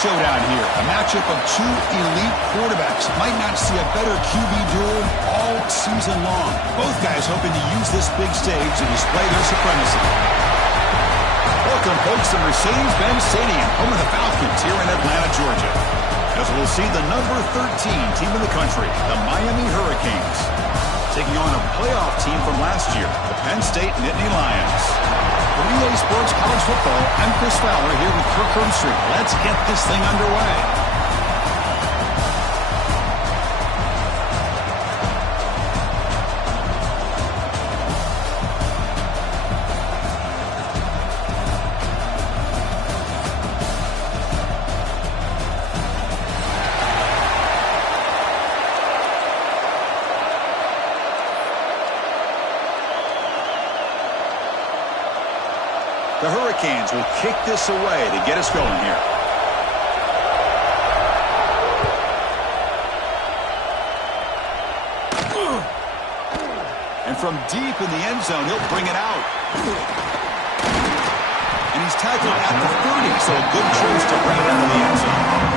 showdown here. A matchup of two elite quarterbacks. Might not see a better QB duel all season long. Both guys hoping to use this big stage to display their supremacy. Welcome, folks, to Mercedes-Benz Stadium, home of the Falcons here in Atlanta, Georgia. As we'll see the number 13 team in the country, the Miami Hurricanes, taking on a playoff team from last year, the Penn State Nittany Lions. For EA Sports College Football, I'm Chris Fowler here with Kirk Herbstreit. Let's get this thing underway. The Hurricanes will kick this away to get us going here. And from deep in the end zone, he'll bring it out. And he's tackled at the 30, so a good choice to bring it into the end zone.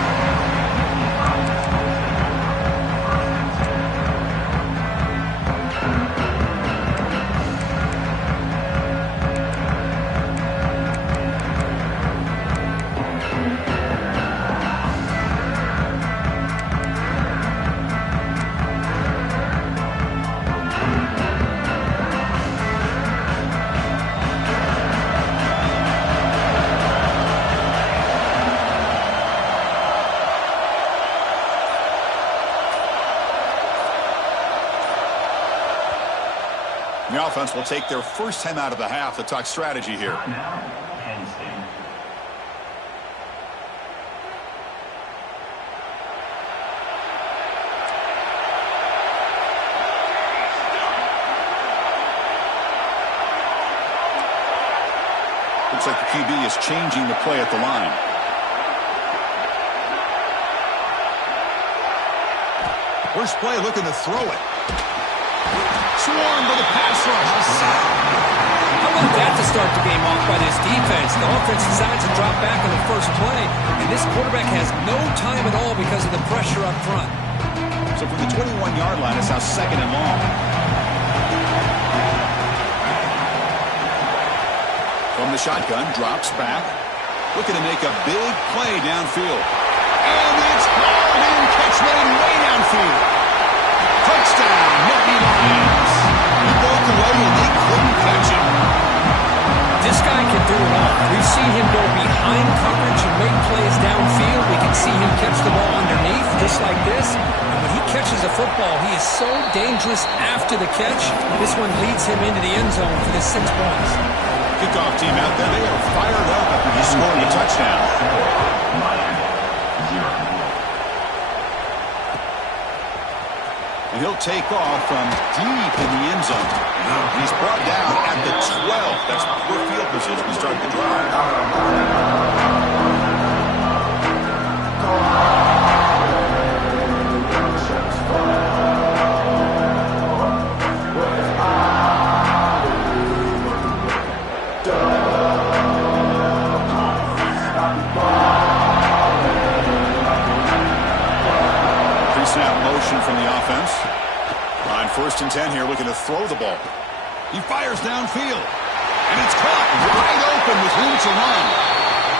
The offense will take their first time out of the half to talk strategy here. Looks like the QB is changing the play at the line. First play, looking to throw it. Swarmed with a pass rush. How about that to start the game off by this defense? The offense decides to drop back on the first play, and this quarterback has no time at all because of the pressure up front. So from the 21-yard line, it's now second and long. From the shotgun, drops back. Looking to make a big play downfield. And it's hauled in, catch made way downfield. Touchdown, Nittany Lions. He broke away and they couldn't catch him. This guy can do it all. We've seen him go behind coverage and make plays downfield. We can see him catch the ball underneath, just like this. And when he catches a football, he is so dangerous after the catch. This one leads him into the end zone for the 6 points. Kickoff team out there, they are fired up after just scoring a touchdown. And he'll take off from deep in the end zone. He's brought down at the 12. That's poor field position to start the drive. Pre-snap motion from the offense. On 1st and 10 here, looking to throw the ball. He fires downfield. And it's caught wide open with room to run.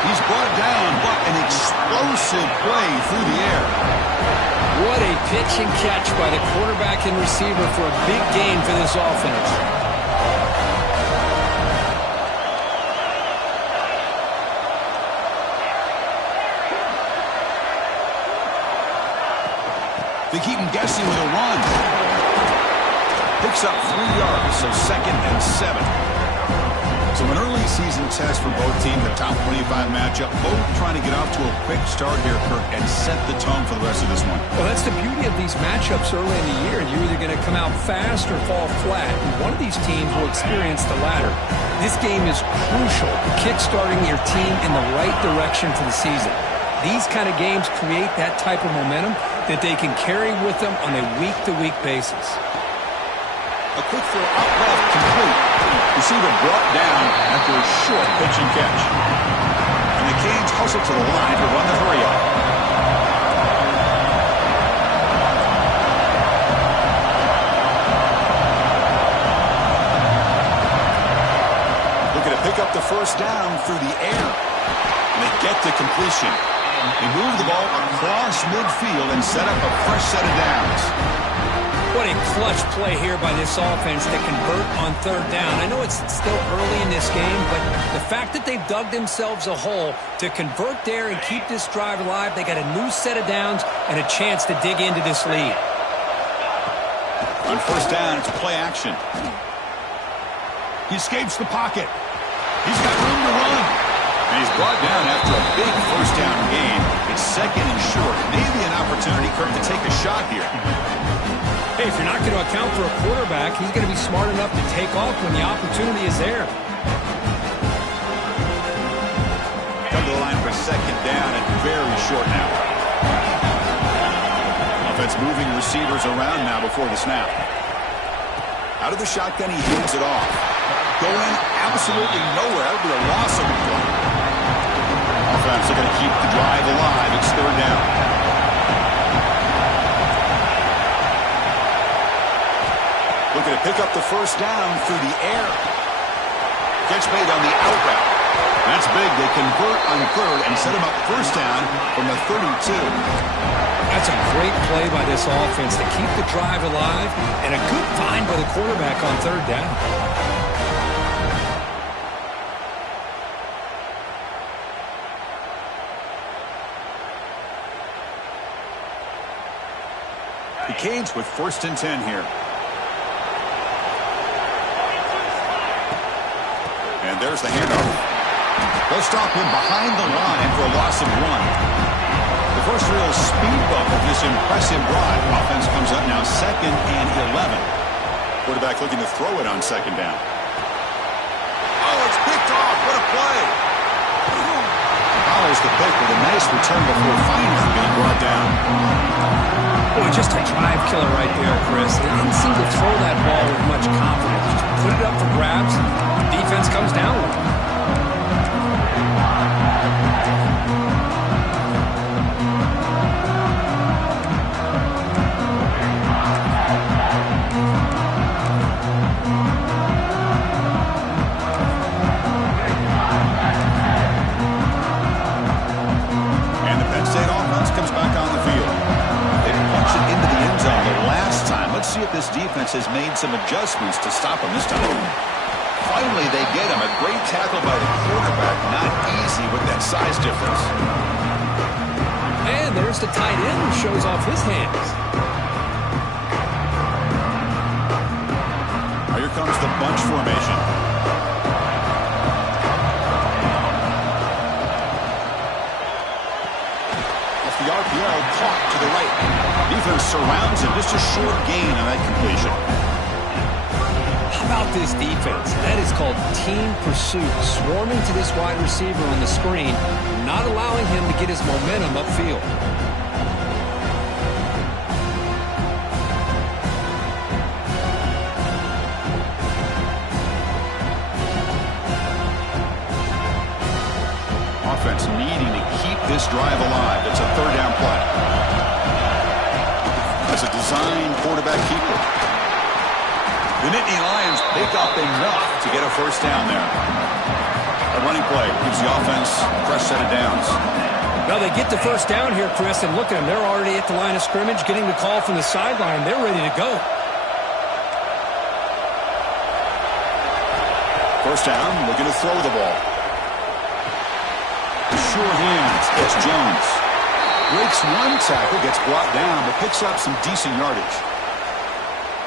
He's brought down, but an explosive play through the air. What a pitch and catch by the quarterback and receiver for a big gain for this offense. They keep him guessing with a run. Picks up 3 yards, so 2nd and 7. So an early season test for both teams, the top 25 matchup, both trying to get off to a quick start here, Kirk, and set the tone for the rest of this one. Well, that's the beauty of these matchups early in the year. You're either going to come out fast or fall flat, and one of these teams will experience the latter. This game is crucial, kick-starting your team in the right direction for the season. These kind of games create that type of momentum that they can carry with them on a week-to-week basis. A quick throw out left, complete. Receiver brought down after a short pitch and catch. And the Canes Lions hustle to the line to run the hurry up. Looking to pick up the first down through the air. And they get to completion. They move the ball across midfield and set up a fresh set of downs. What a clutch play here by this offense to convert on third down. I know it's still early in this game, but the fact that they've dug themselves a hole to convert there and keep this drive alive, they got a new set of downs and a chance to dig into this lead. On first down, it's play action. He escapes the pocket. He's got room to run. And he's brought down after a big first down gain. It's second and short. Maybe an opportunity, Kirk, to take a shot here. Hey, if you're not going to account for a quarterback, he's going to be smart enough to take off when the opportunity is there. Come to the line for second down and very short now. Offense moving receivers around now before the snap. Out of the shotgun, he hands it off. Going absolutely nowhere with a loss of a play. Offense are going to keep the drive alive. It's third down. Looking to pick up the first down through the air. Catch made on the out route. That's big. They convert on third and set him up first down from the 32. That's a great play by this offense to keep the drive alive and a good find by the quarterback on third down. The Canes with first and 10 here. And there's the handoff. They'll stop him behind the line for a loss of 1. The first real speed bump of this impressive drive. Offense comes up now second and 11. Quarterback looking to throw it on second down. Oh, it's picked off. What a play. Follows the pick with a nice return before finally being brought down. Boy, just a drive killer right there, Chris. They didn't seem to throw that ball with much confidence. Just put it up for grabs, and the defense comes down with it. And the Penn State offense comes back on the field. Into the end zone the last time. Let's see if this defense has made some adjustments to stop him this time. Finally, they get him. A great tackle by the quarterback. Not easy with that size difference. And there's the tight end who shows off his hands. Here comes the bunch formation. Off the RPO, caught to the right. Defense surrounds him. Just a short gain on that completion. How about this defense? That is called team pursuit. Swarming to this wide receiver on the screen, not allowing him to get his momentum upfield. Offense needing to keep this drive alive. It's a third down play. As a design quarterback keeper. The Nittany Lions pick up enough to get a first down there. A running play gives the offense a fresh set of downs. Now they get the first down here, Chris, and look at them. They're already at the line of scrimmage, getting the call from the sideline. They're ready to go. First down, looking to throw the ball. Sure hands, it's Jones. Breaks one tackle, gets brought down, but picks up some decent yardage.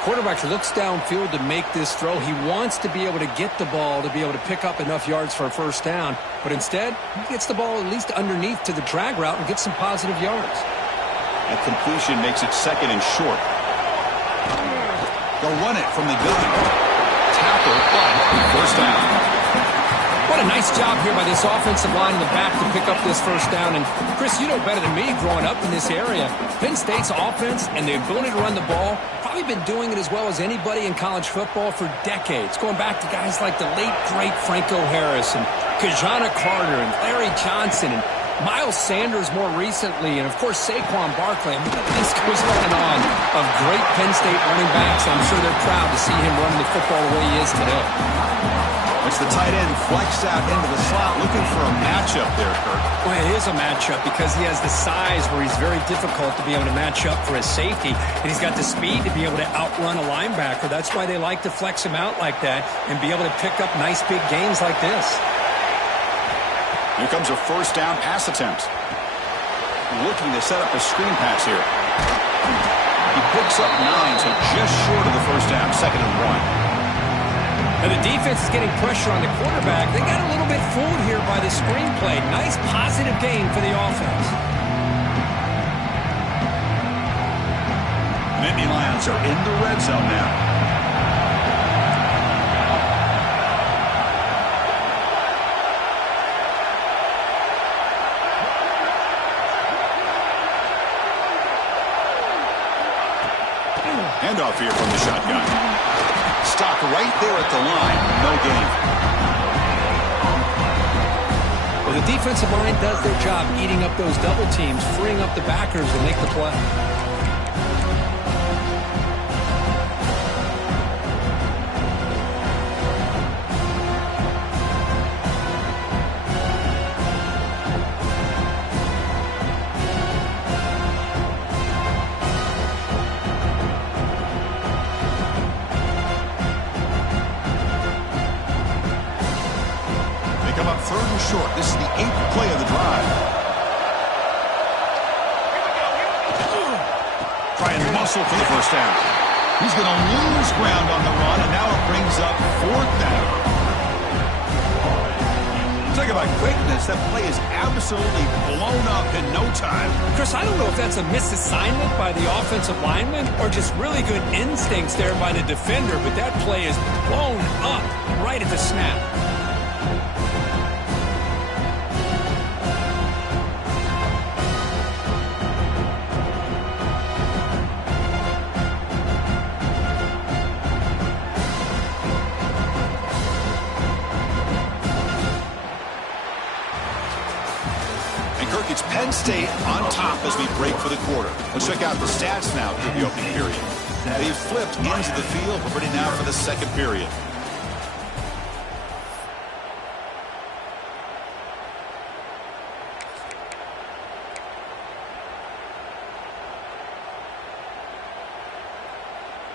Quarterback looks downfield to make this throw. He wants to be able to get the ball to be able to pick up enough yards for a first down. But instead, he gets the ball at least underneath to the drag route and gets some positive yards. That completion makes it second and short. They'll run it from the gun. Tackle, but first down. What a nice job here by this offensive line in the back to pick up this first down. And, Chris, you know better than me growing up in this area. Penn State's offense and the ability to run the ball, probably been doing it as well as anybody in college football for decades, going back to guys like the late, great Franco Harris and Kajana Carter and Larry Johnson and Miles Sanders more recently, and of course Saquon Barkley. I mean, the list goes on and on of great Penn State running backs. I'm sure they're proud to see him running the football the way he is today. It's the tight end flexed out into the slot, looking for a matchup there, Kirk. Well, it is a matchup because he has the size where he's very difficult to be able to match up for his safety, and he's got the speed to be able to outrun a linebacker. That's why they like to flex him out like that and be able to pick up nice big gains like this. Here comes a first down pass attempt. Looking to set up a screen pass here. He picks up 9, so just short of the first down, 2nd and 1. Now the defense is getting pressure on the quarterback. They got a little bit fooled here by the screenplay. Nice positive gain for the offense. Nittany Lions are in the red zone now. Handoff here from the shotgun. Stopped right there at the line. No gain. Well, the defensive line does their job eating up those double teams, freeing up the backers to make the play. Short. This is the 8th play of the drive. Try and muscle for the first down. He's going to lose ground on the run, and now it brings up 4th down. Talk about quickness. That play is absolutely blown up in no time. Chris, I don't know if that's a misassignment by the offensive lineman or just really good instincts there by the defender, but that play is blown up right at the snap. It's Penn State on top as we break for the quarter. Let's check out the stats now through the opening period. They've flipped into the field. We're ready now for the second period.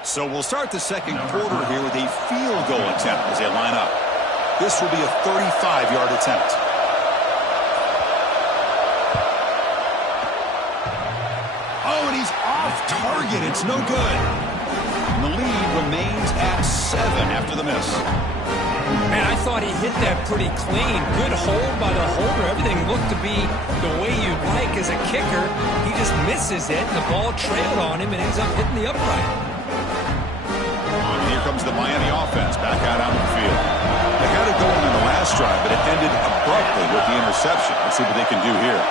So we'll start the second quarter here with a field goal attempt as they line up. This will be a 35-yard attempt. Target, it's no good. And the lead remains at 7 after the miss. Man, I thought he hit that pretty clean. Good hold by the holder. Everything looked to be the way you'd like as a kicker. He just misses it, and the ball trailed on him and ends up hitting the upright. And here comes the Miami offense back out on the field. They got it going in the last drive, but it ended abruptly with the interception. Let's see what they can do here.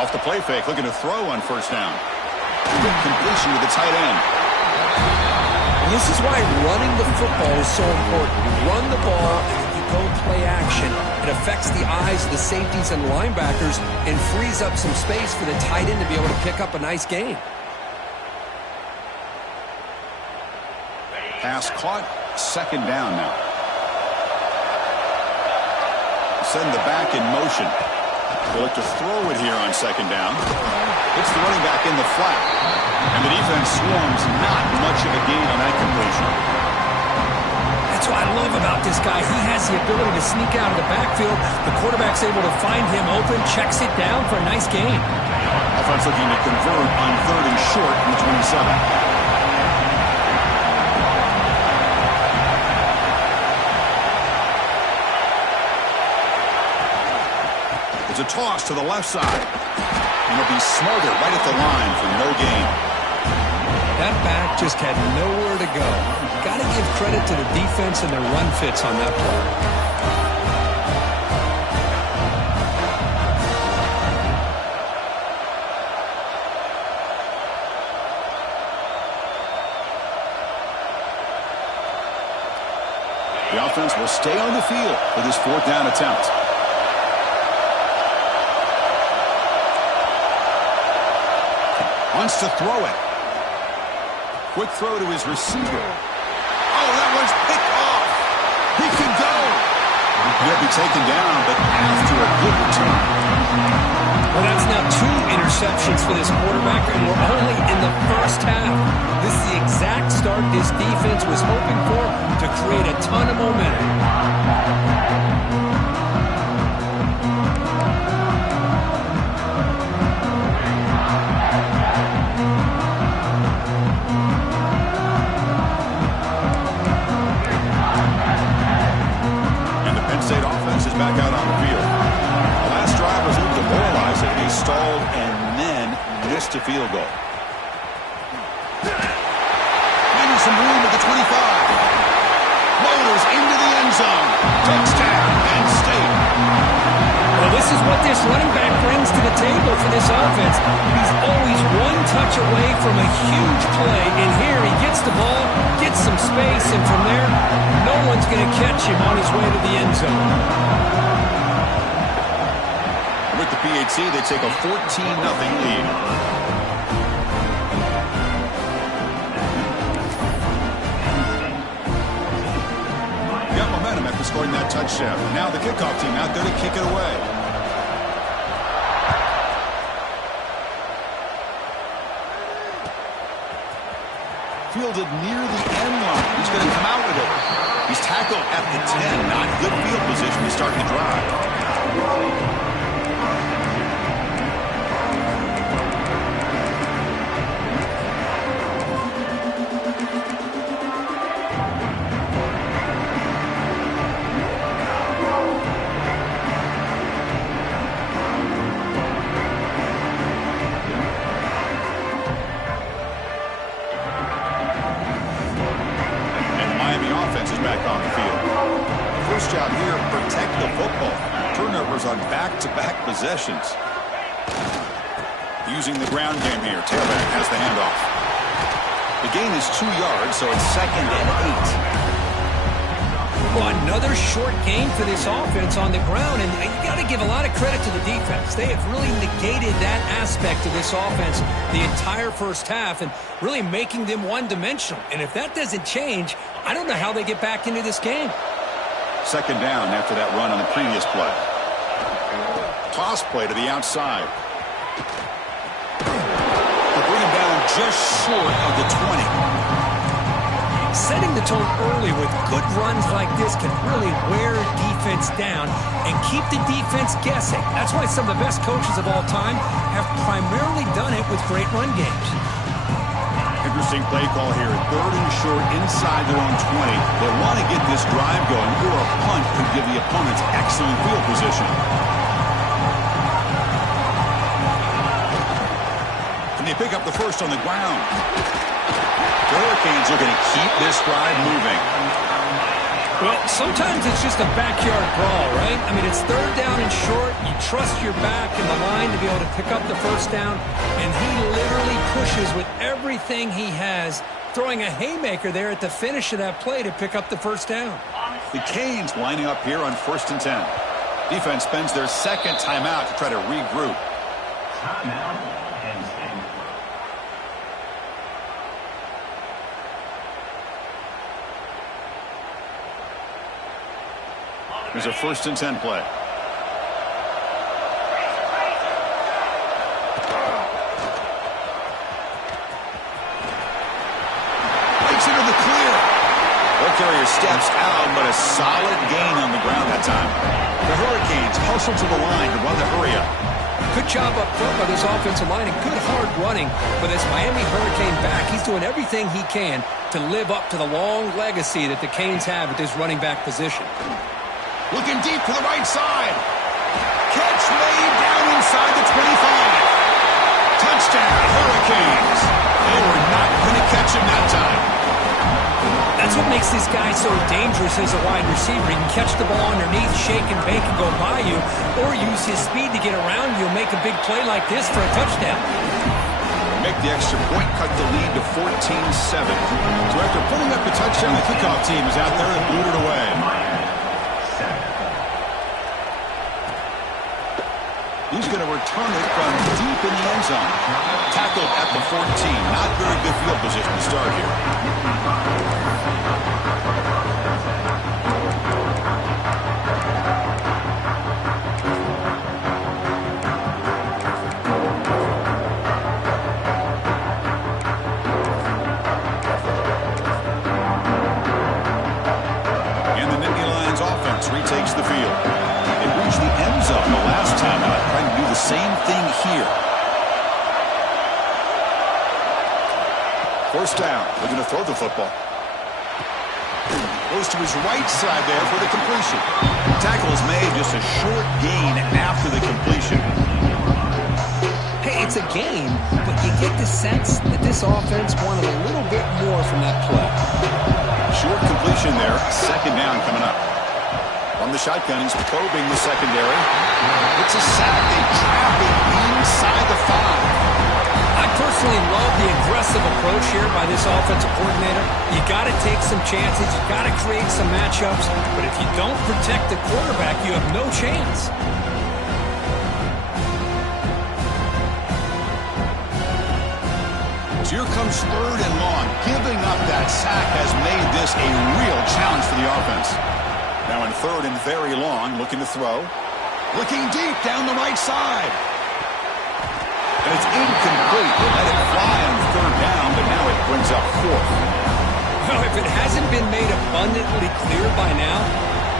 Off the play fake, looking to throw on first down. Good completion with the tight end. And this is why running the football is so important. You run the ball and you go play action. It affects the eyes of the safeties and linebackers and frees up some space for the tight end to be able to pick up a nice gain. Pass caught, 2nd down now. Send the back in motion. They'll look to throw it here on 2nd down. It's the running back in the flat. And the defense swarms. Not much of a gain on that completion. That's what I love about this guy. He has the ability to sneak out of the backfield. The quarterback's able to find him open, checks it down for a nice gain. Offense looking to convert on 3rd and short from the 27. It's a toss to the left side. And it'll be Smothered right at the line for no gain. That back just had nowhere to go. Got to give credit to the defense and their run fits on that play. The offense will stay on the field for this 4th down attempt. Wants to throw it. Quick throw to his receiver. Oh, that one's picked off. He can go. He'll be taken down, but after a good return. Well, that's now 2 interceptions for this quarterback, and we're only in the first half. This is the exact start this defense was hoping for to create a ton of momentum. State offense is back out on the field. The last drive was a little demoralizing. He stalled and then missed a field goal. Finding some room at the 25. Motors into the end zone. Touchdown, Penn State. Well, this is what this running back brings to the table for this offense. He's always one touch away from a huge play, and here he gets the ball, gets some space, and from there, no one's going to catch him on his way to the end zone. With the PAT, they take a 14-0 lead. Got momentum after scoring that touchdown. Now the kickoff team out there to kick it away. Fielded near the end line. He's going to come out with it. He's tackled at the 10. Not good field position to start the drive. Out here, protect the football. Turnovers on back-to-back possessions. Using the ground game here. Tailback has the handoff. The gain is 2 yards, so it's 2nd and 8. Well, another short gain for this offense on the ground, and you got to give a lot of credit to the defense. They have really negated that aspect of this offense the entire first half and really making them one-dimensional. And if that doesn't change, I don't know how they get back into this game. 2nd down after that run on the previous play. Toss play to the outside. They'll bring him down just short of the 20. Setting the tone early with good runs like this can really wear defense down and keep the defense guessing. That's why some of the best coaches of all time have primarily done it with great run games. Interesting play call here. 3rd and short inside their own 20. They want to get this drive going, or a punt could give the opponents excellent field position. And they pick up the first on the ground. The Hurricanes are going to keep this drive moving. Well, sometimes it's just a backyard brawl, right? I mean, it's 3rd down and short. You trust your back and the line to be able to pick up the first down, and he literally pushes with everything he has, throwing a haymaker there at the finish of that play to pick up the first down. The Canes lining up here on 1st and 10. Defense spends their 2nd timeout to try to regroup. There's a 1st and 10 play. Breaks into the clear. Ball carrier steps out, but a solid gain on the ground that time. The Hurricanes hustle to the line to run the hurry up. Good job up front by this offensive line and good hard running for this Miami Hurricane back. He's doing everything he can to live up to the long legacy that the Canes have at this running back position. Looking deep to the right side. Catch made down inside the 25. Touchdown, Hurricanes. They were not going to catch him that time. That's what makes this guy so dangerous as a wide receiver. He can catch the ball underneath, shake and bake and go by you, or use his speed to get around you and make a big play like this for a touchdown. Make the extra point, cut the lead to 14-7. So after putting up the touchdown, the kickoff team is out there and blew it away. return it from deep in the end zone. Tackled at the 14. Not very good field position to start here. Retakes the field. It reached the end zone the last time out, trying to do the same thing here. First down. They're going to throw the football. Goes to his right side there for the completion. Tackle is made, just a short gain after the completion. Hey, it's a game, but you get the sense that this offense wanted a little bit more from that play. Short completion there. Second down coming up. From the shotgun, he's probing the secondary. It's a sack. They trap him inside the 5. I personally love the aggressive approach here by this offensive coordinator. You got to take some chances. You got to create some matchups. But if you don't protect the quarterback, you have no chance. So here comes third and long. Giving up that sack has made this a real challenge for the offense. Now in third and very long, looking to throw. Looking deep down the right side. And it's incomplete. They let it fly on third down, but now it brings up fourth. Well, if it hasn't been made abundantly clear by now,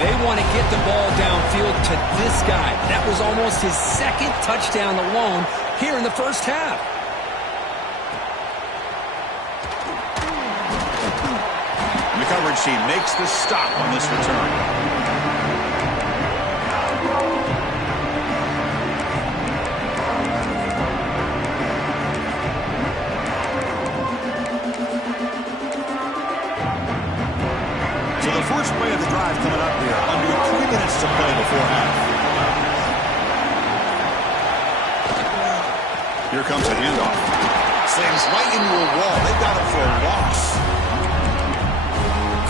they want to get the ball downfield to this guy. That was almost his second touchdown alone here in the first half. The coverage team makes the stop on this return. So the first play of the drive coming up here. Under 3 minutes to play before half. Here comes a handoff. Slams right into a wall. They got it for a loss.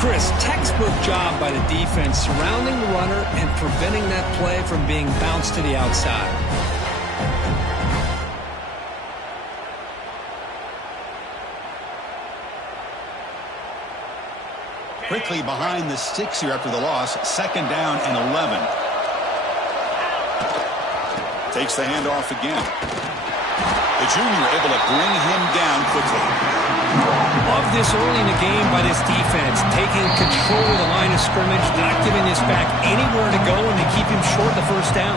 Chris, textbook job by the defense surrounding the runner and preventing that play from being bounced to the outside. Quickly behind the sticks here after the loss. Second down and 11. Takes the handoff again. The junior able to bring him down quickly. Love this early in the game by this defense, taking control of the line of scrimmage, not giving this back anywhere to go, and they keep him short the first down.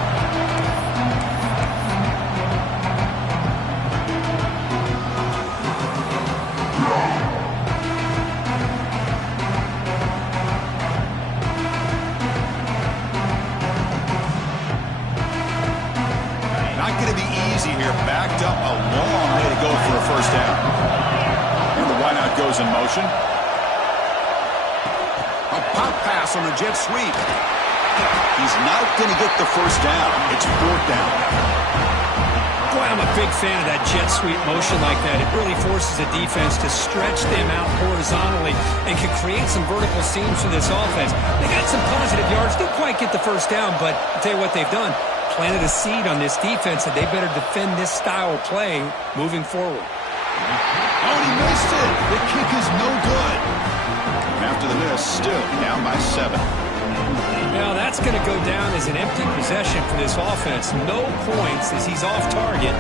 Not going to be easy here. Backed up a long way to go for a first down. Wideout goes in motion. A pop pass on the jet sweep. He's not going to get the first down. It's fourth down. Boy, I'm a big fan of that jet sweep motion like that. It really forces the defense to stretch them out horizontally and can create some vertical seams for this offense. They got some positive yards. Didn't quite get the first down, but I'll tell you what they've done. Planted a seed on this defense that they better defend this style of play moving forward. Oh, and he missed it. The kick is no good. And after the miss, still down by 7. Now that's going to go down as an empty possession for this offense. No points as he's off target.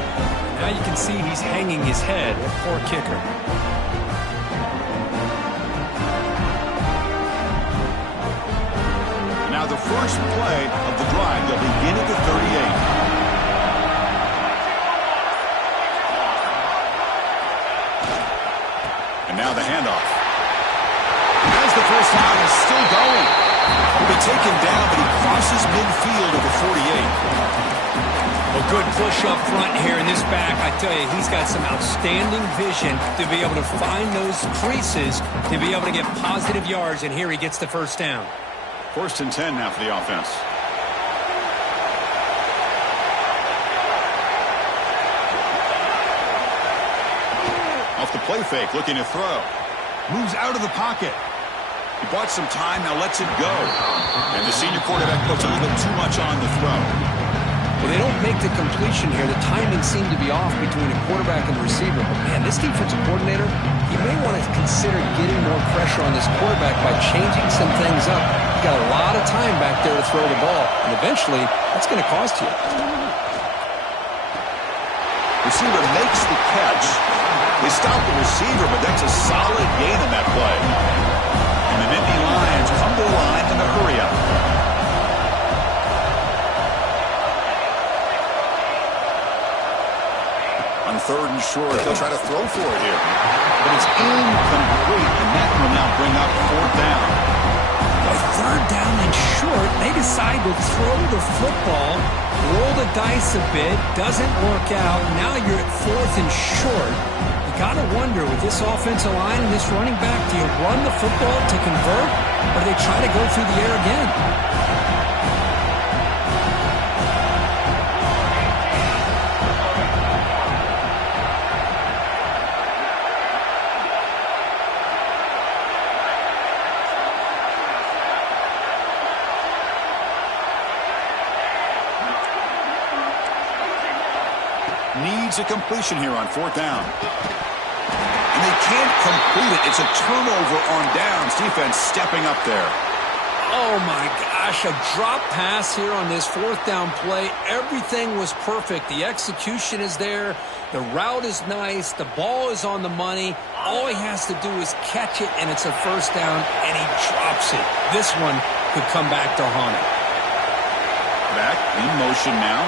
Now you can see he's hanging his head. A poor kicker. Now the first play of the drive, they'll begin at the 38. And now the handoff. As the first down is still going. He'll be taken down, but he crosses midfield at the 48. A good push up front here in this back. I tell you, he's got some outstanding vision to be able to find those creases, to be able to get positive yards, and here he gets the first down. First and 10 now for the offense. Off the play fake, looking to throw. Moves out of the pocket. He bought some time, now lets it go. And the senior quarterback puts a little bit too much on the throw. Well, they don't make the completion here. The timing seemed to be off between the quarterback and the receiver. But, man, this defensive coordinator, he may want to consider getting more pressure on this quarterback by changing some things up. He's got a lot of time back there to throw the ball, and eventually that's going to cost you. Receiver makes the catch. They stop the receiver, but that's a solid gain on that play. And the Nittany Lions come to the line in the hurry-up. On 3rd and short, they'll try to throw for it here. But it's incomplete, and that will now bring up 4th down. By 3rd down and short, they decide to throw the football, roll the dice a bit, doesn't work out. Now you're at 4th and short. You got to wonder, with this offensive line and this running back, do you run the football to convert, or do they try to go through the air again? Needs a completion here on 4th down. And they can't complete it. It's a turnover on downs. Defense stepping up there. Oh, my gosh, a drop pass here on this 4th down play. Everything was perfect. The execution is there. The route is nice. The ball is on the money. All he has to do is catch it, and it's a 1st down, and he drops it. This one could come back to haunt him. Back in motion now.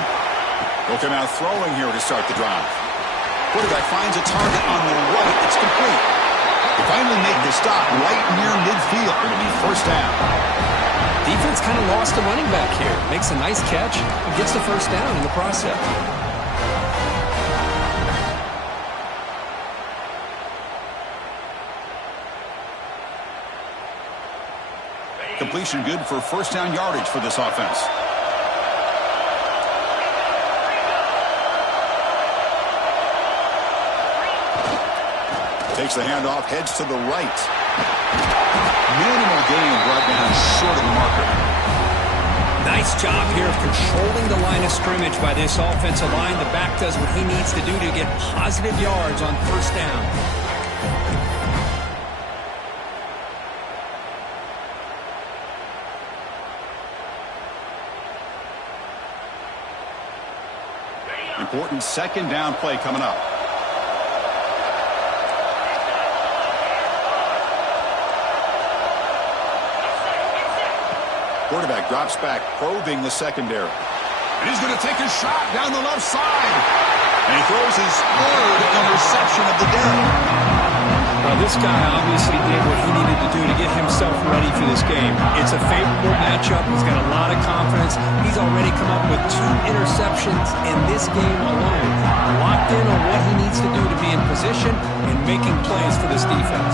Will come out throwing here to start the drive. Quarterback finds a target on the right. It's complete. They finally make the stop right near midfield. It'll be 1st down. Defense kind of lost a running back here. Makes a nice catch and gets the 1st down in the process. Completion good for 1st down yardage for this offense. Takes the handoff, heads to the right. Minimal gain brought down short of the marker. Nice job here of controlling the line of scrimmage by this offensive line. The back does what he needs to do to get positive yards on 1st down. Important 2nd down play coming up. Quarterback drops back, probing the secondary. And he's going to take a shot down the left side. And he throws his 3rd interception of the day. Well, this guy obviously did what he needed to do to get himself ready for this game. It's a favorable matchup. He's got a lot of confidence. He's already come up with 2 interceptions in this game alone. Locked in on what he needs to do to be in position and making plays for this defense.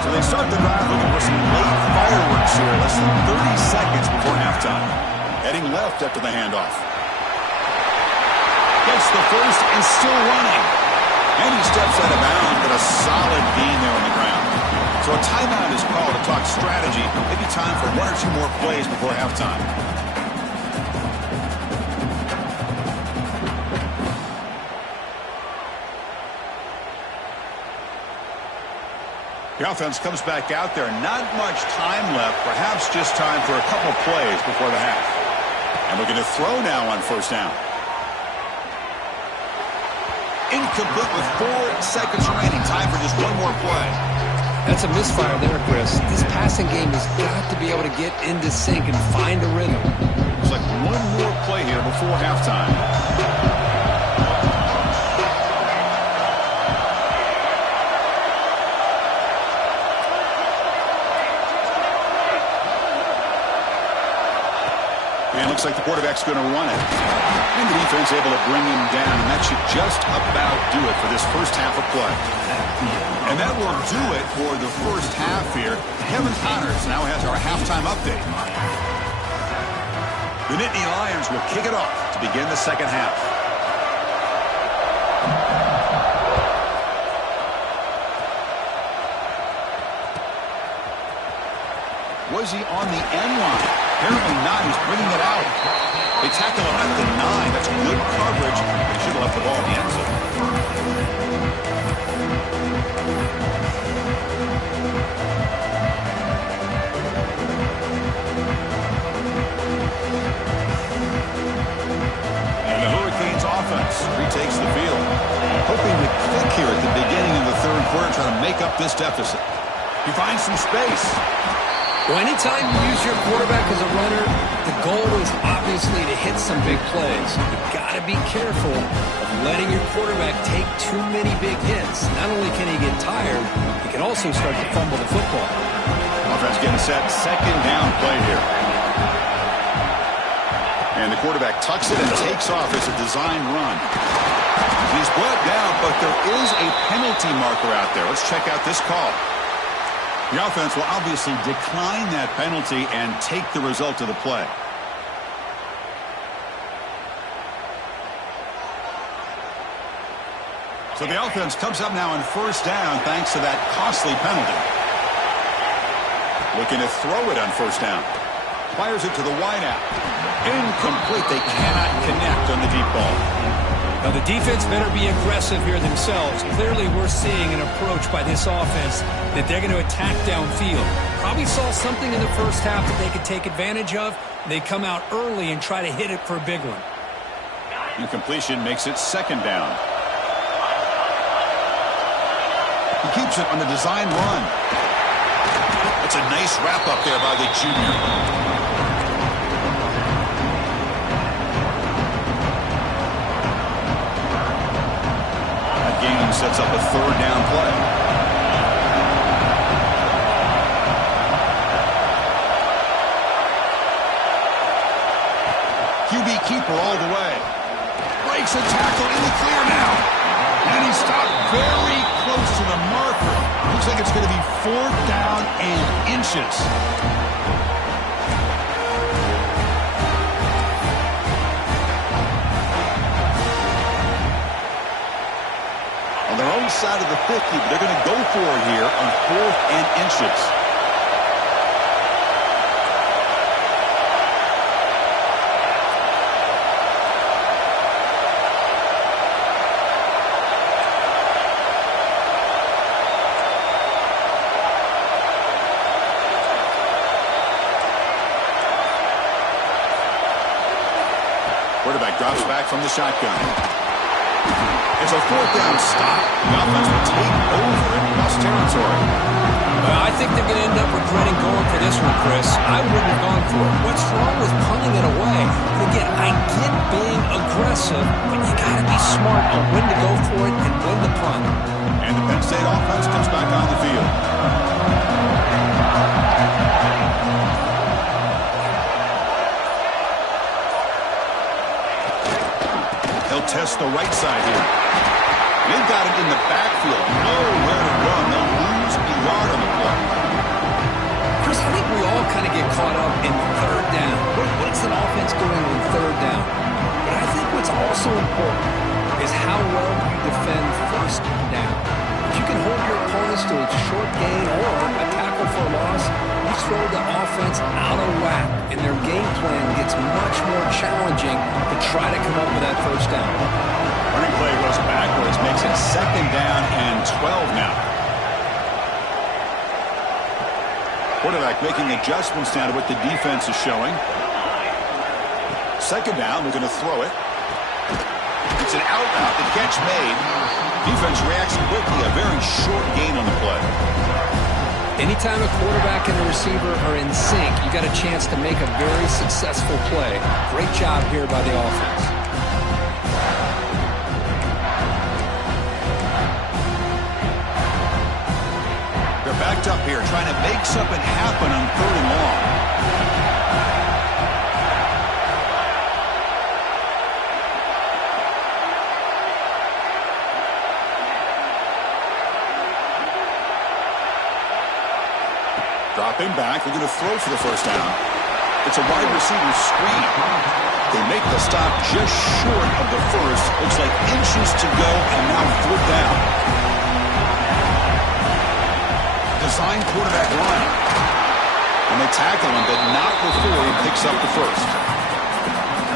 So they start the drive looking for some late fireworks here, less than 30 seconds before halftime. Heading left after the handoff. Gets the 1st and still running. And he steps out of bounds, but a solid gain there on the ground. So a timeout is called to talk strategy. Maybe time for 1 or 2 more plays before halftime. The offense comes back out there. Not much time left. Perhaps just time for a couple plays before the half. And looking to throw now on 1st down. Incomplete with 4 seconds remaining. Time for just 1 more play. That's a misfire there, Chris. This passing game has got to be able to get into sync and find a rhythm. Looks like 1 more play here before halftime. And looks like the quarterback's going to run it. And the defense able to bring him down. And that should just about do it for this 1st half of play. And that will do it for the 1st half here. Kevin Connors now has our halftime update. The Nittany Lions will kick it off to begin the 2nd half. Was he on the end line? Apparently not. He's bringing it out. They tackle him at the 9. That's good coverage. They should have left the ball in the end zone. And the Hurricanes offense retakes the field. Hoping to click here at the beginning of the third quarter, trying to make up this deficit. He finds some space. Well, anytime you use your quarterback as a runner, the goal is obviously to hit some big plays. You've got to be careful of letting your quarterback take too many big hits. Not only can he get tired, he can also start to fumble the football. Offense getting set. Second down play here. And the quarterback tucks it and takes off as a design run. He's brought down, but there is a penalty marker out there. Let's check out this call. The offense will obviously decline that penalty and take the result of the play. So the offense comes up now on first down thanks to that costly penalty. Looking to throw it on first down. Fires it to the wideout. Incomplete. They cannot connect on the deep ball. Now, the defense better be aggressive here themselves. Clearly, we're seeing an approach by this offense that they're going to attack downfield. Probably saw something in the first half that they could take advantage of. They come out early and try to hit it for a big one. Incompletion makes it second down. He keeps it on the design run. That's a nice wrap up there by the junior. Game sets up a third down play. QB keeper all the way. Breaks a tackle in the clear now. And he stopped very close to the marker. Looks like it's going to be fourth down and inches. Their own side of the 50, but they're going to go for it here on fourth and inches. Quarterback drops back from the shotgun. It's a fourth down stop. The offense will take over in plus territory. Well, I think they're going to end up regretting going for this one, Chris. I wouldn't have gone for it. What's wrong with punting it away? And again, I get being aggressive, but you got to be smart on when to go for it and when to punt. And the Penn State offense comes back on the field. He'll test the right side here. They've got him in the backfield. Nowhere to run. They'll lose a yard on the play. Chris, I think we all kind of get caught up in third down. What's an offense doing on third down? But I think what's also important is how well you defend first down. If you can hold your opponents to a short gain or a tackle for a loss, you throw the offense out of whack, and their game plan gets much more challenging to try to come up with that first down. Running play goes backwards, makes it second down and 12 now. Quarterback making adjustments now to what the defense is showing. Second down, they're going to throw it. It's an out route, the catch made. Defense reacts quickly, a very short gain on the play. Anytime a quarterback and a receiver are in sync, you got a chance to make a very successful play. Great job here by the offense. They're backed up here, trying to make something happen on third and long. Dropping back, they're going to throw for the first down. It's a wide receiver screen. They make the stop just short of the first. Looks like inches to go, and now fourth down. Design quarterback run. And they tackle him, but not before he picks up the first.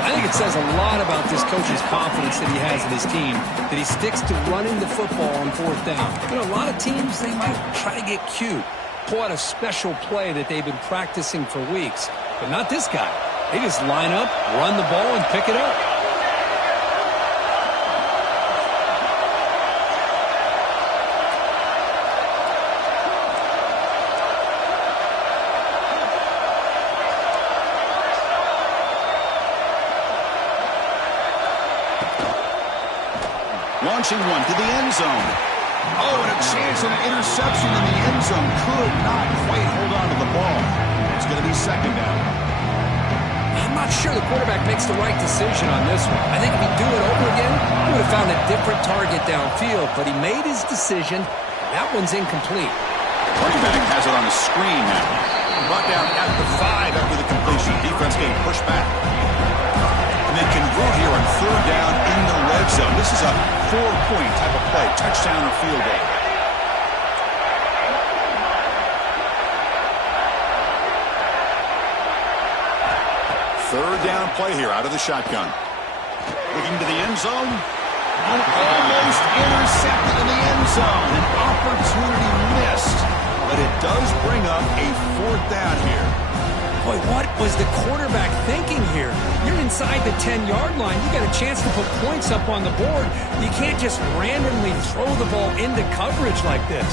I think it says a lot about this coach's confidence that he has in his team, that he sticks to running the football on fourth down. You know, a lot of teams, they might try to get cute, pull out a special play that they've been practicing for weeks. But not this guy. They just line up, run the ball, and pick it up. Launching one to the end zone. Oh, and a chance at an interception in the end zone. Could not quite hold on to the ball. It's going to be second down. I'm not sure the quarterback makes the right decision on this one. I think if he'd do it over again, he would have found a different target downfield. But he made his decision. That one's incomplete. Running back has it on the screen now. Brought down at the 5 after the completion. Defense getting pushed back. And they convert here on third down in the red zone. This is a 4-point type of play. Touchdown or field goal. Third down play here out of the shotgun. Looking to the end zone. Almost intercepted in the end zone. An opportunity missed. But it does bring up a fourth down here. Boy, what was the quarterback thinking here? You're inside the 10-yard line. You got a chance to put points up on the board. You can't just randomly throw the ball into coverage like this.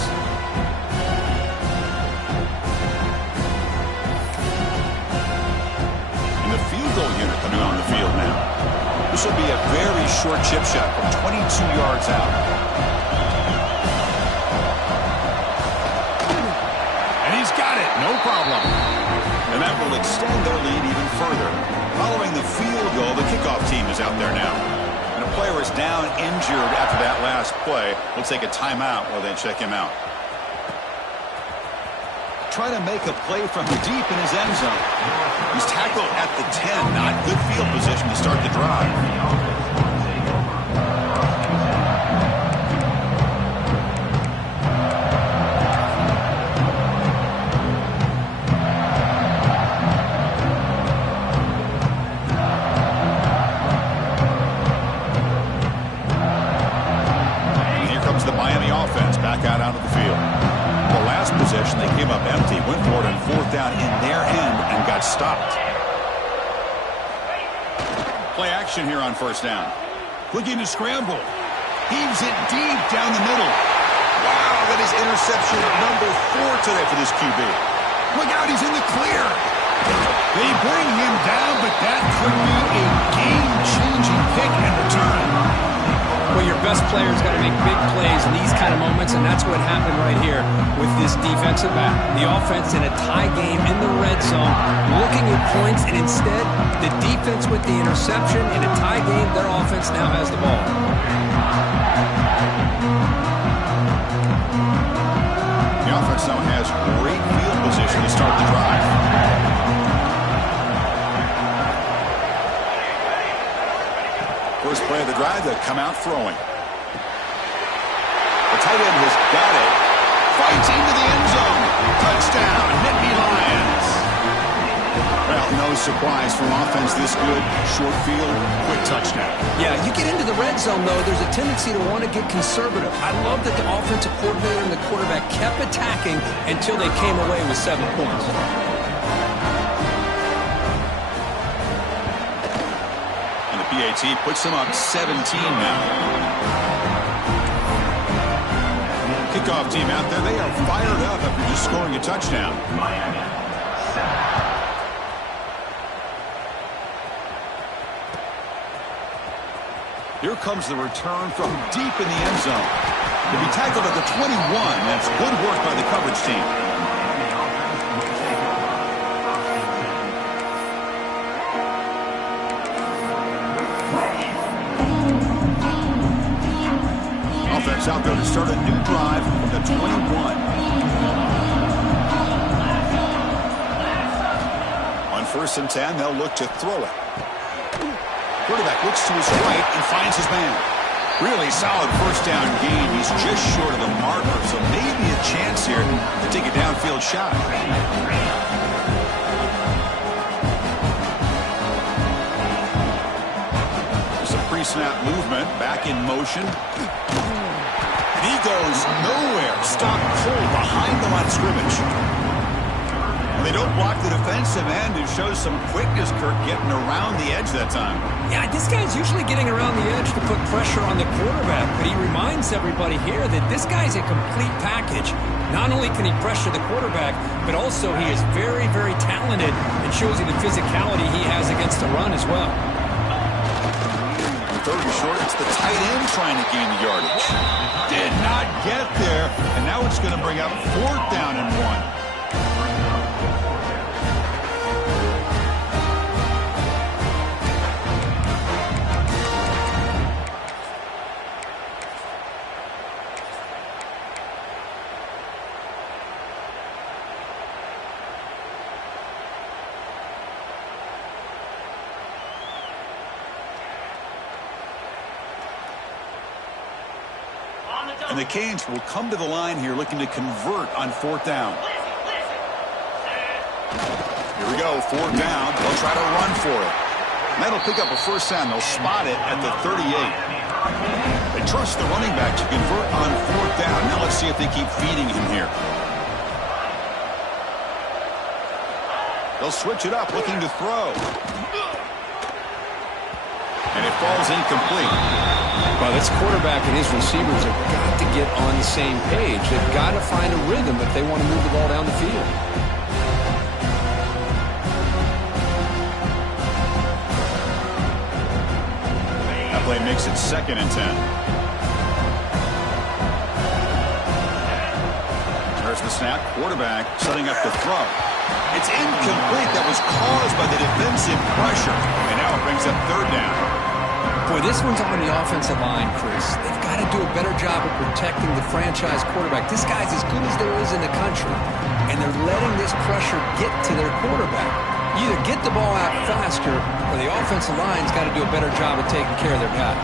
And the field goal unit coming on the field now. This will be a very short chip shot from 22 yards out. And he's got it. No problem. And that will extend their lead even further. Following the field goal, the kickoff team is out there now. And a player is down injured after that last play. We'll take a timeout while they check him out. Trying to make a play from deep in his end zone. He's tackled at the 10. Not good field position to start the drive. They came up empty, went for it on fourth down in their end, and got stopped. Play action here on first down. Looking to scramble. Heaves it deep down the middle. Wow, that is interception number 4 today for this QB. Look out, he's in the clear. They bring him down, but that could be a game-changing pick and return. Well, your best player's got to make big plays in these kind of moments, and that's what happened right here with this defensive back. The offense in a tie game in the red zone, looking at points, and instead, the defense with the interception. In a tie game, their offense now has the ball. The offense now has great field position to start the drive. First play of the drive, they come out throwing. The tight end has got it. Fights into the end zone. Touchdown, Nittany Lions. Well, no surprise from offense this good. Short field, quick touchdown. Yeah, you get into the red zone, though, there's a tendency to want to get conservative. I love that the offensive coordinator and the quarterback kept attacking until they came away with 7 points. PAT puts them up 17 now. Kickoff team out there, they are fired up after just scoring a touchdown. Here comes the return from deep in the end zone. To be tackled at the 21. That's good work by the coverage team. Offense out there to start a new drive from the 21. On 1st and 10, they'll look to throw it. Quarterback looks to his right and finds his man. Really solid first down gain. He's just short of the marker, so maybe a chance here to take a downfield shot. pre-snap movement, back in motion. And he goes nowhere. Stopped cold behind the line of scrimmage. And they don't block the defensive end, who shows some quickness, Kirk, getting around the edge that time. Yeah, this guy's usually getting around the edge to put pressure on the quarterback, but he reminds everybody here that this guy's a complete package. Not only can he pressure the quarterback, but also he is very, very talented and shows you the physicality he has against the run as well. Third and short, it's the tight end trying to gain the yardage. Did not get there, and now it's going to bring up 4th down and 1. And the Canes will come to the line here looking to convert on 4th down. Here we go, 4th down. They'll try to run for it. And that'll pick up a 1st down. They'll spot it at the 38. They trust the running back to convert on 4th down. Now let's see if they keep feeding him here. They'll switch it up, looking to throw. And it falls incomplete. Well, this quarterback and his receivers have got to get on the same page. They've got to find a rhythm if they want to move the ball down the field. That play makes it 2nd and 10. There's the snap. Quarterback setting up the throw. It's incomplete. That was caused by the defensive pressure. And now it brings up 3rd down. Boy, this one's on the offensive line, Chris. They've got to do a better job of protecting the franchise quarterback. This guy's as good as there is in the country, and they're letting this pressure get to their quarterback. You either get the ball out faster, or the offensive line's got to do a better job of taking care of their guy.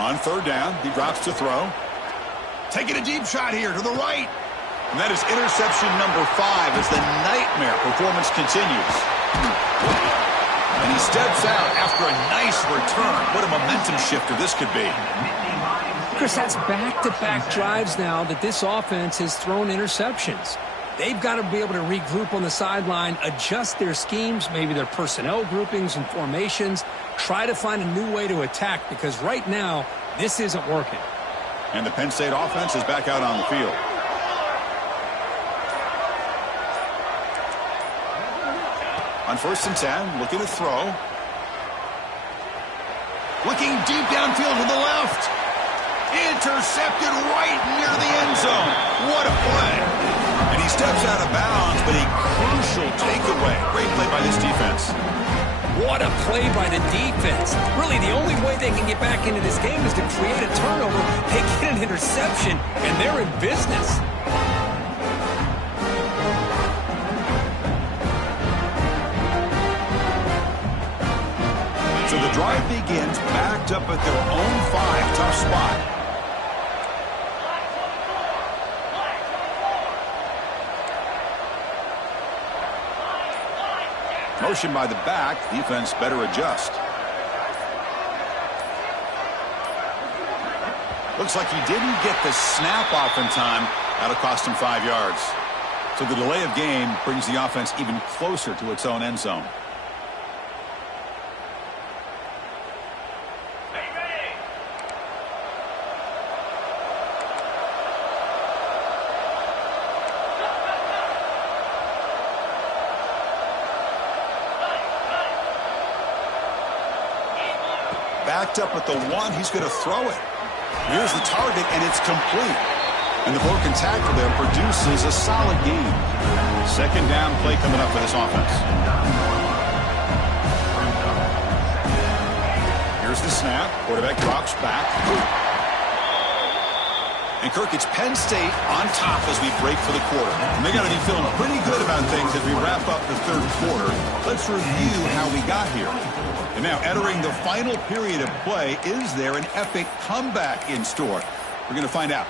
On 3rd down, he drops to throw. Taking a deep shot here to the right. And that is interception number 5 as the nightmare performance continues. And he steps out after a nice return. What a momentum shifter this could be. Chris, that's back-to-back drives now that this offense has thrown interceptions. They've got to be able to regroup on the sideline, adjust their schemes, maybe their personnel groupings and formations, try to find a new way to attack, because right now, this isn't working. And the Penn State offense is back out on the field. On 1st and 10, looking to throw. Looking deep downfield to the left. Intercepted right near the end zone. What a play. And he steps out of bounds, but a crucial takeaway. Great play by this defense. What a play by the defense. Really, the only way they can get back into this game is to create a turnover. They get an interception, and they're in business. So the drive begins backed up at their own 5. Tough spot. Motion by the back. Defense better adjust. Looks like he didn't get the snap off in time. That'll cost him 5 yards. So the delay of game brings the offense even closer to its own end zone. Backed up at the 1, he's going to throw it. Here's the target, and it's complete. And the broken tackle there produces a solid gain. 2nd down play coming up for this offense. Here's the snap. Quarterback drops back. And Kirk, it's Penn State on top as we break for the quarter. And they got to be feeling pretty good about things as we wrap up the 3rd quarter. Let's review how we got here. And now entering the final period of play, is there an epic comeback in store? We're going to find out.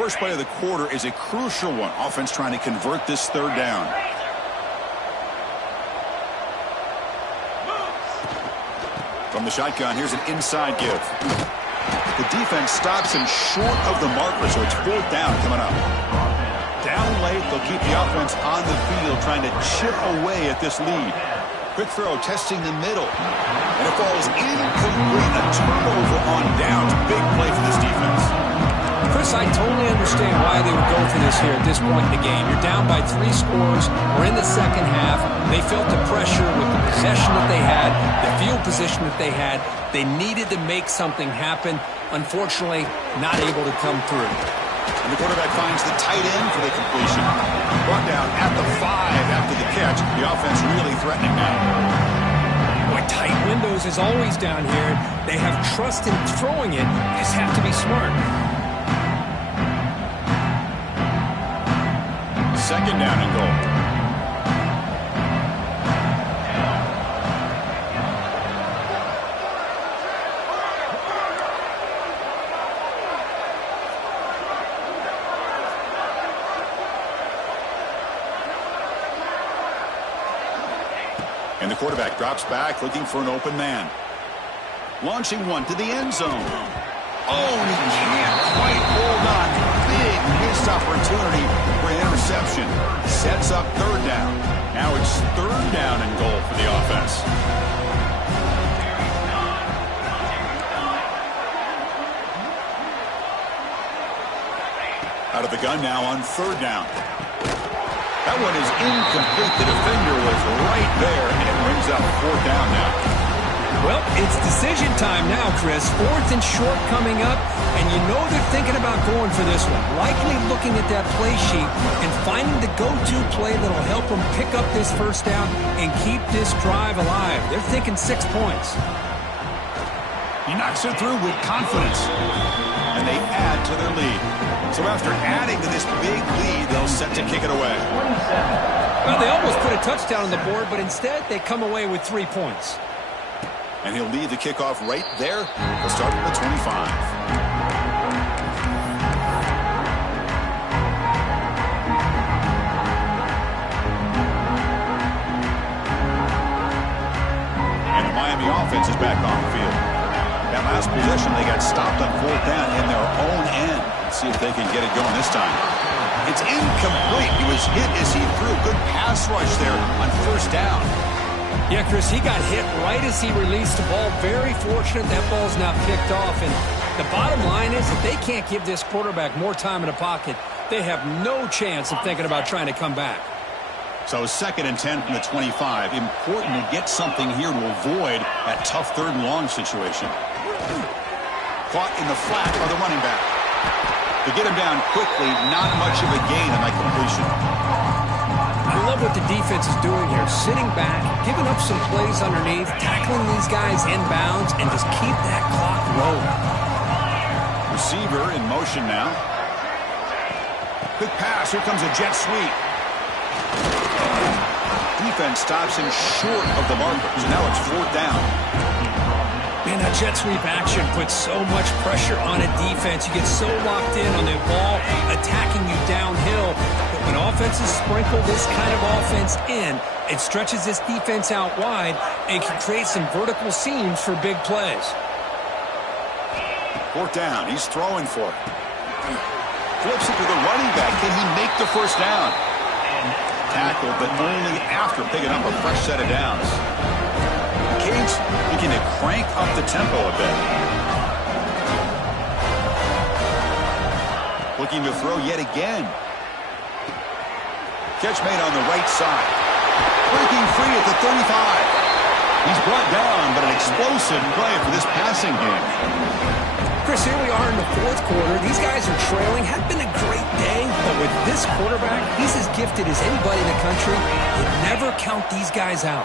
First play of the quarter is a crucial one. Offense trying to convert this third down. From the shotgun, here's an inside give. The defense stops him short of the marker, so it's fourth down coming up. Down late, they'll keep the offense on the field, trying to chip away at this lead. Quick throw, testing the middle. And it falls incomplete. A turnover on downs. Big play for this defense. Chris, I totally understand why they would go for this here at this point in the game. You're down by 3 scores. We're in the second half. They felt the pressure with the possession that they had, the field position that they had. They needed to make something happen. Unfortunately, not able to come through. And the quarterback finds the tight end for the completion. Brought down at the 5 after the catch. The offense really threatening now. Boy, tight windows is always down here. They have trust in throwing it. They just have to be smart. Second down and goal. And the quarterback drops back, looking for an open man. Launching one to the end zone. Oh, and he can't quite hold on. Big missed opportunity for an interception. Sets up third down. Now it's third down and goal for the offense. Out of the gun now on third down. That one is incomplete. The defender was right there, and it brings up fourth down now. Well, it's decision time now, Chris. Fourth and short coming up, and you know they're thinking about going for this one. Likely looking at that play sheet and finding the go-to play that'll help them pick up this first down and keep this drive alive. They're thinking 6 points. He knocks it through with confidence, and they add to their lead. So after adding to this big lead, they'll set to kick it away. Well, they almost put a touchdown on the board, but instead they come away with 3 points. And he'll lead the kickoff right there. They'll start at the 25. And the Miami offense is back on the field. That last possession, they got stopped on fourth down in their own end. Let's see if they can get it going this time. It's incomplete. He was hit as he threw. Good pass rush there on first down. Yeah, Chris, he got hit right as he released the ball. Very fortunate that ball's now picked off. And the bottom line is if they can't give this quarterback more time in the pocket, they have no chance of thinking about trying to come back. So 2nd and 10 from the 25. Important to get something here to avoid that tough third and long situation. Caught in the flat by the running back. To get him down quickly, not much of a gain on that completion. I love what the defense is doing here. Sitting back, giving up some plays underneath, tackling these guys inbounds, and just keep that clock rolling. Receiver in motion now. Quick pass. Here comes a jet sweep. Defense stops him short of the marker. So now it's fourth down. Man, that jet sweep action puts so much pressure on a defense. You get so locked in on the ball attacking you downhill. But when offenses sprinkle this kind of offense in, it stretches this defense out wide and can create some vertical seams for big plays. Fourth down. He's throwing for it. Flips it to the running back. Can he make the first down? Tackled, but only after picking up a fresh set of downs. Canes looking to crank up the tempo a bit. Looking to throw yet again. Catch made on the right side. Breaking free at the 35. He's brought down, but an explosive play for this passing game. Chris, here we are in the fourth quarter. These guys are trailing. Had been a great day, but with this quarterback, he's as gifted as anybody in the country. You never count these guys out.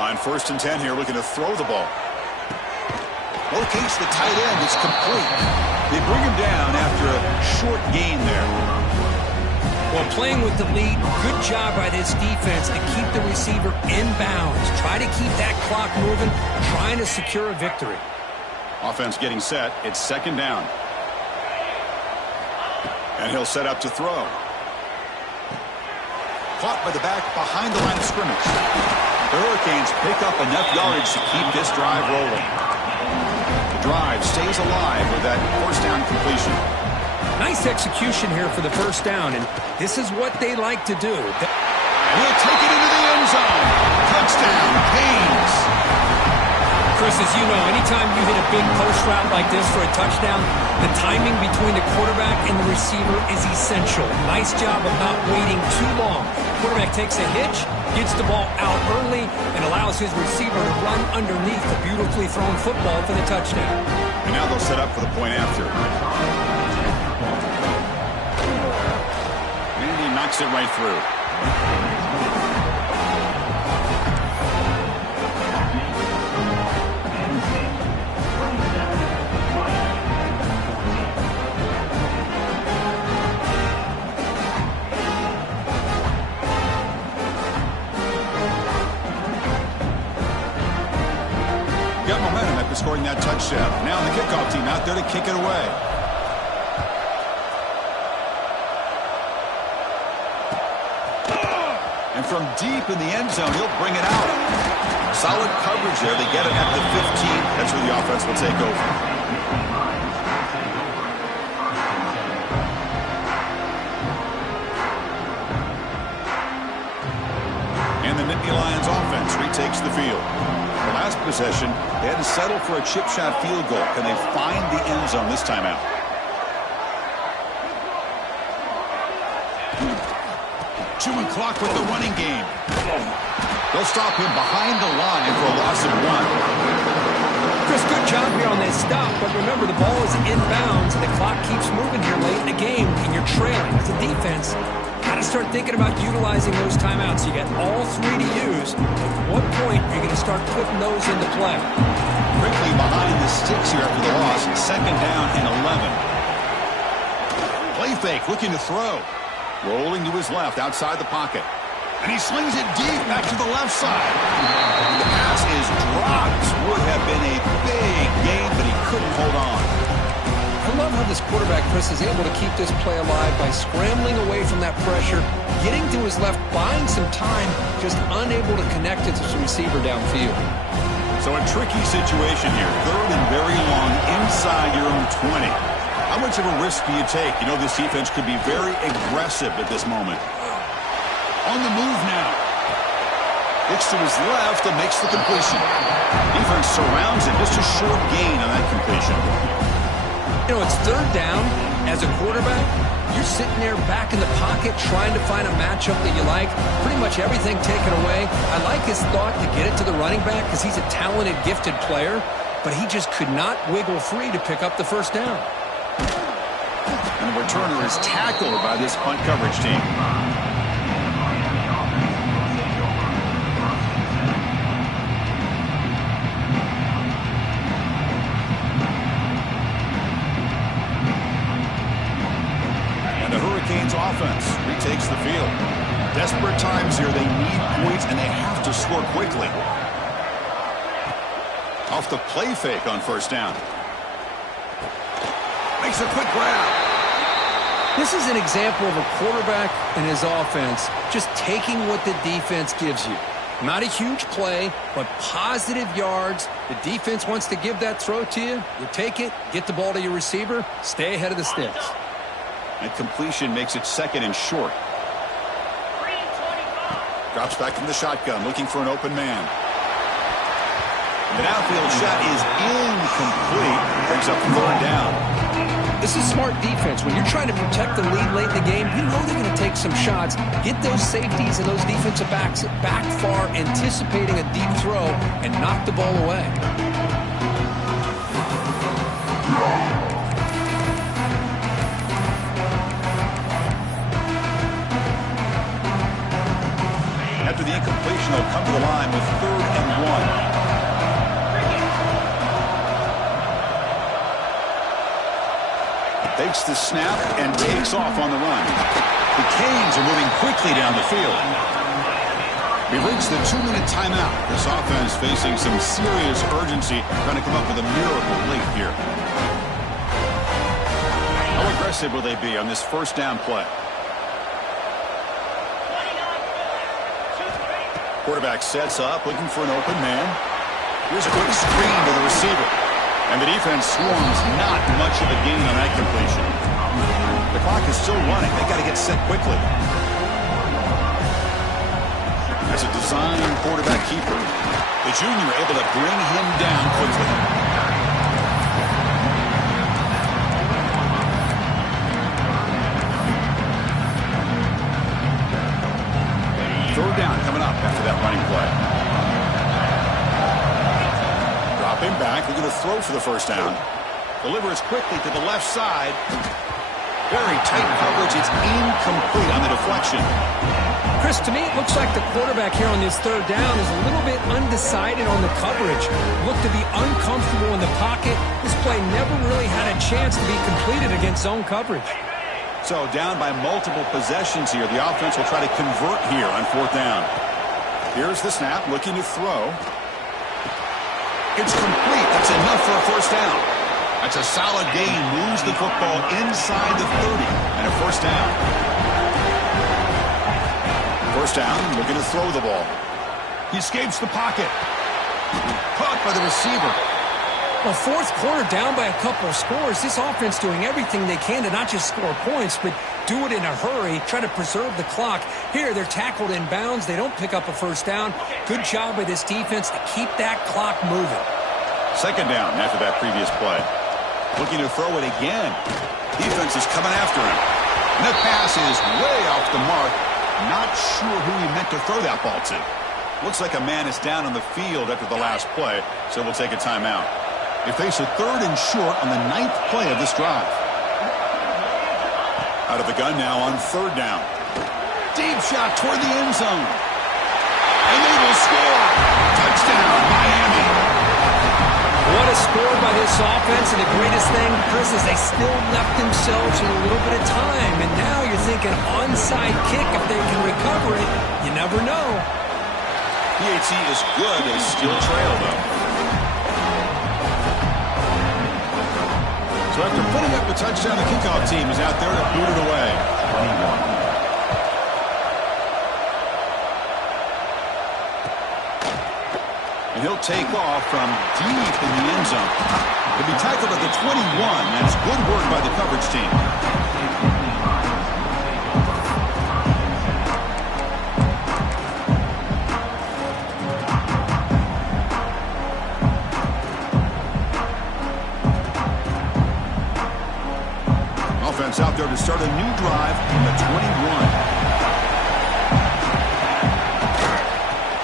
On 1st and 10 here, looking to throw the ball. Locates the tight end. It's complete. They bring him down after a short gain there. Well, playing with the lead, good job by this defense to keep the receiver in bounds. Try to keep that clock moving, trying to secure a victory. Offense getting set. It's second down. And he'll set up to throw. Caught by the back behind the line of scrimmage. The Hurricanes pick up enough yardage to keep this drive rolling. The drive stays alive with that first down completion. Nice execution here for the first down, and this is what they like to do. We'll take it into the end zone. Touchdown, Canes. Chris, as you know, anytime you hit a big post route like this for a touchdown, the timing between the quarterback and the receiver is essential. Nice job of not waiting too long. Quarterback takes a hitch, gets the ball out early, and allows his receiver to run underneath the beautifully thrown football for the touchdown. And now they'll set up for the point after. And he knocks it right through. Got momentum after scoring that touchdown. Now the kickoff team out there to kick it away. And from deep in the end zone, he'll bring it out. Solid coverage there. They get it at the 15. That's where the offense will take over. And the Nittany Lions offense retakes the field. The last possession, they had to settle for a chip shot field goal. Can they find the end zone this time out? Chewing clock with the running game. They'll stop him behind the line for a loss of 1. Chris, good job here on this stop, but remember the ball is inbounds and the clock keeps moving here late in the game and you're trailing. As a defense, got to start thinking about utilizing those timeouts. You got all 3 to use. At what point are you going to start putting those into play? Quickly behind the sticks here after the loss. Second down and 11. Play fake, looking to throw. Rolling to his left outside the pocket. And he slings it deep back to the left side. The pass is dropped. Would have been a big gain, but he couldn't hold on. I love how this quarterback, Chris, is able to keep this play alive by scrambling away from that pressure, getting to his left, buying some time, just unable to connect it to his receiver downfield. So a tricky situation here. Third and very long inside your own 20. How much of a risk do you take? You know this defense could be very aggressive at this moment. On the move now. Looks to his left and makes the completion. Defense surrounds it. Just a short gain on that completion. You know, it's third down. As a quarterback, you're sitting there back in the pocket trying to find a matchup that you like. Pretty much everything taken away. I like his thought to get it to the running back because he's a talented, gifted player, but he just could not wiggle free to pick up the first down. And the returner is tackled by this punt coverage team. And the Hurricanes offense retakes the field. Desperate times here. They need points, and they have to score quickly. Off the play fake on first down. Makes a quick grab. This is an example of a quarterback and his offense just taking what the defense gives you. Not a huge play, but positive yards. The defense wants to give that throw to you. You take it, get the ball to your receiver, stay ahead of the sticks. And completion makes it second and short. Drops back from the shotgun, looking for an open man. The downfield shot is incomplete. Brings up third down. This is smart defense. When you're trying to protect the lead late in the game, you know they're going to take some shots. Get those safeties and those defensive backs back far, anticipating a deep throw, and knock the ball away. After the incompletion, they'll come to the line with 3rd and 1. Takes the snap and takes off on the run. The Canes are moving quickly down the field. We've reached the 2-minute timeout. This offense facing some serious urgency, trying to come up with a miracle late here. How aggressive will they be on this first down play? Quarterback sets up, looking for an open man. Here's a quick screen to the receiver. And the defense swarms not much of a gain on that completion. The clock is still running. They got to get set quickly. As a design quarterback keeper, the junior able to bring him down quickly. Third down coming up after that running play. Dropping back, they're going to throw for the first down. Delivers quickly to the left side. Very tight coverage. It's incomplete on the deflection. Chris, to me, it looks like the quarterback here on this third down is a little bit undecided on the coverage. Looked to be uncomfortable in the pocket. This play never really had a chance to be completed against zone coverage. So down by multiple possessions here. The offense will try to convert here on fourth down. Here's the snap, looking to throw. It's complete. That's enough for a first down. That's a solid gain. Moves the football inside the 30 and a first down. First down, looking to throw the ball. He escapes the pocket. Caught by the receiver. Well, fourth quarter down by a couple of scores. This offense doing everything they can to not just score points, but do it in a hurry, try to preserve the clock. Here, they're tackled in bounds. They don't pick up a first down. Good job by this defense to keep that clock moving. Second down after that previous play. Looking to throw it again. Defense is coming after him. And the pass is way off the mark. Not sure who he meant to throw that ball to. Looks like a man is down on the field after the last play, so we'll take a timeout. They face a third and short on the 9th play of this drive. Out of the gun now on third down. Deep shot toward the end zone. And they will score. Touchdown, Miami. What a score by this offense, and the greatest thing, Chris, is they still left themselves with a little bit of time. And now you're thinking onside kick, if they can recover it, you never know. PAT is good. They still trail, though. So after putting up the touchdown, the kickoff team is out there to boot it away. And he'll take off from deep in the end zone. He'll be tackled at the 21. That's good work by the coverage team. Offense out there to start a new drive from the 21.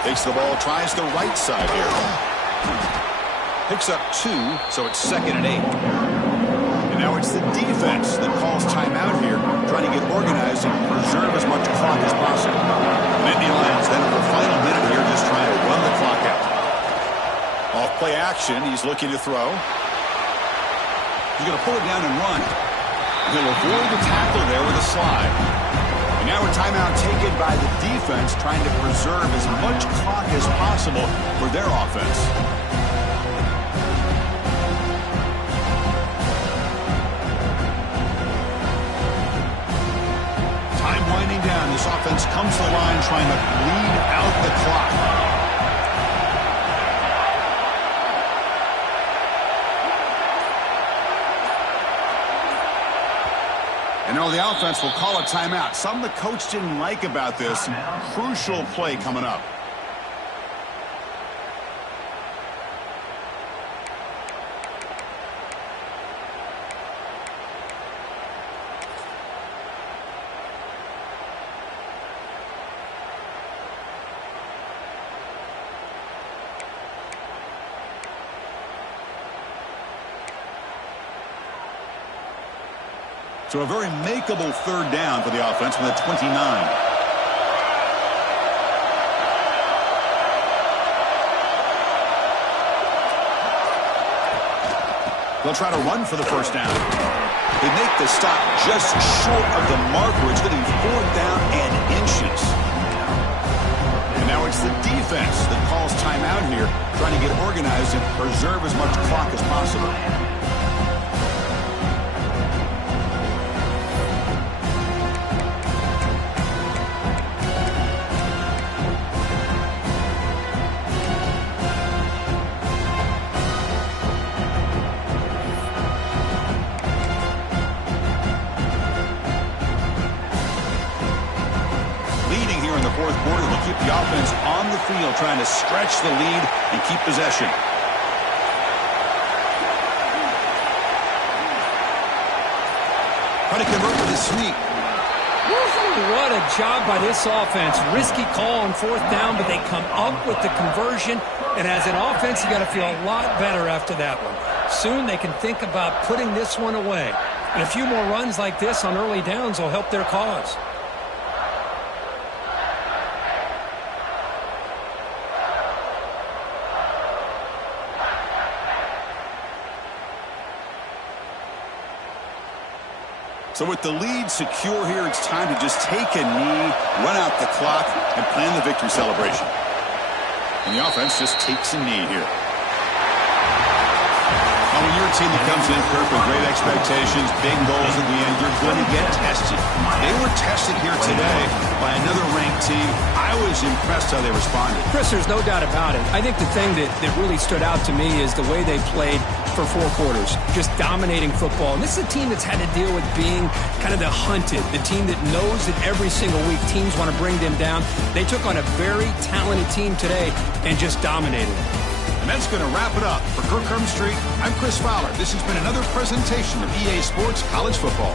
Takes the ball, tries the right side here. Picks up 2, so it's 2nd and 8. And now it's the defense that calls timeout here, trying to get organized and preserve as much clock as possible. Nittany Lions then in the final minute here just trying to run the clock out. Off play action, he's looking to throw. He's going to pull it down and run. He'll avoid the tackle there with a slide. And now a timeout taken by the defense, trying to preserve as much clock as possible for their offense. Time winding down. This offense comes to the line trying to bleed out the clock. And now the offense will call a timeout. Something the coach didn't like about this. Crucial play coming up. So a very makeable third down for the offense from the 29. They'll try to run for the first down. They make the stop just short of the marker. It's going to be 4th down and inches. And now it's the defense that calls timeout here, trying to get organized and preserve as much clock as possible. Fourth quarter, they'll keep the offense on the field, trying to stretch the lead and keep possession. Try to convert with a sweep. What a job by this offense. Risky call on 4th down, but they come up with the conversion. And as an offense, you got to feel a lot better after that one. Soon they can think about putting this one away. And a few more runs like this on early downs will help their cause. So with the lead secure here, it's time to just take a knee, run out the clock, and plan the victory celebration. And the offense just takes a knee here. Now, when you're a team that comes in, Kirk, with great expectations, big goals at the end, you're going to get tested. They were tested here today by another ranked team. I was impressed how they responded. Chris, there's no doubt about it. I think the thing that really stood out to me is the way they played for 4 quarters, just dominating football. And this is a team that's had to deal with being kind of the hunted, the team that knows that every single week teams want to bring them down. They took on a very talented team today and just dominated. And that's going to wrap it up. For Kirk Street, I'm Chris Fowler. This has been another presentation of EA Sports College Football.